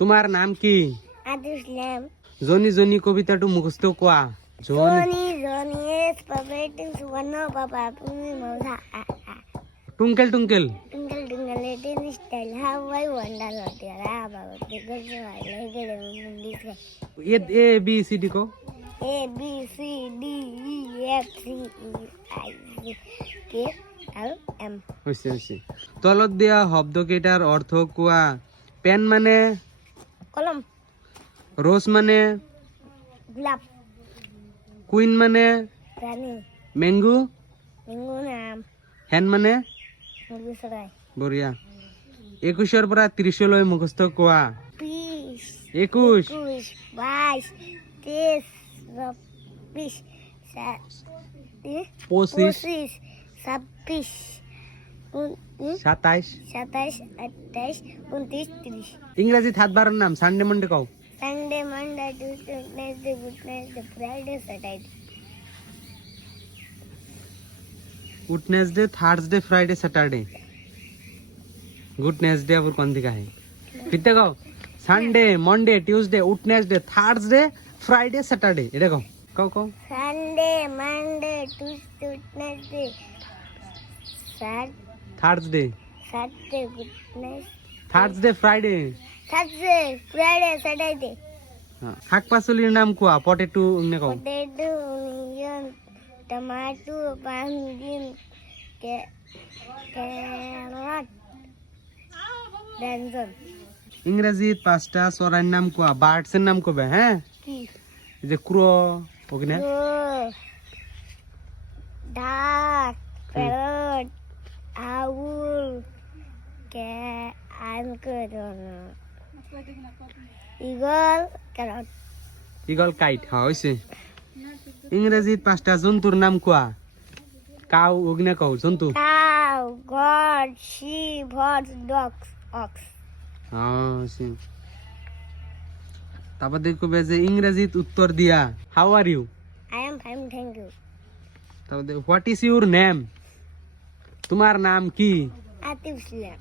তোমার নাম কি? আতিফ ইসলাম। জনি জনি কবিতাটো মুখস্থ কোৱা। জনি জনি স্পাগেটিস ওয়ানো বাবা তুমি মজা টুঙ্কেল টুঙ্কেল Twinkle twinkle little star, how I wonder what you are about. Because I like it in this sky. A B C D কও। A B C D E F C E I C K L M. হৈছে তলত দিয়া শব্দকেইটাৰ অৰ্থ কোৱা। Pen মানে, কলম, রোজ মানে, গোলাপ, কুইন মানে, রানী, ম্যাঙ্গো, মেঙ্গু নাম, হেন মানে, মুরগি চৰাই, বঢ়িয়া। 21 পৰা 30 লৈ মুখস্থ কোৱা। 20, 21, 22, 23, 24, 25, 26, 27, 27। 27, 28, 29, 30. ইংৰাজীত 7 বাৰৰ নাম। সানডে মনডে কও। Sunday, Monday, Tuesday, Wednesday, Wednesday, Friday, Saturday. Wednesday, Thursday, Friday, Saturday. গুডনেসডে আবার কোন দিকে হয়? ফিরতে কও। Sunday, Monday, Tuesday, Wednesday, Thursday, Friday, Saturday. এটা কও। কও। Sunday, Monday, Tuesday, Wednesday, Thursday, Saturday, goodness. Thursday, Friday. Thursday, Friday, Saturday. শাক পাচলির নাম কোয়া। পটেটো নে কও। Potato, onion, tomato, pumpkin, carrot, banana. ইংরেজিত 5টা চরাইর নাম কোয়া। বার্ডস এর নাম কবে। হ্যাঁ, কি? এই যে ক্রো ওখানে। Duck, parrot, owl, eagle, carrot. Eagle kite. হ্যাঁ হইছে। ইংরেজিত 5টা জন্তুর নাম কোয়া। কাউ ওগনে কও জন্তু। Cow, goat, sheep, horse, dogs, ox. হ্যাঁ হইছে। তারপর দেখবে যে ইংরেজিত উত্তর দিয়া। How are you? I am fine, thank you. তারপর হোয়াট ইজ ইউর নেম? তোমার নাম কি? Atif Islam.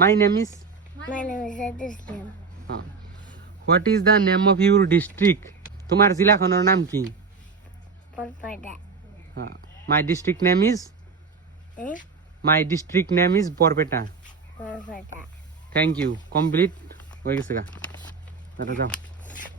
My name is. My name is Atif Islam. What is the name of your district? তোমার জেলাখনের নাম কি? Porpada. My district name is. Eh? My district name is Barpeta. Porpada. Thank you. Complete হয়ে গেছে গা। দাদা যাও।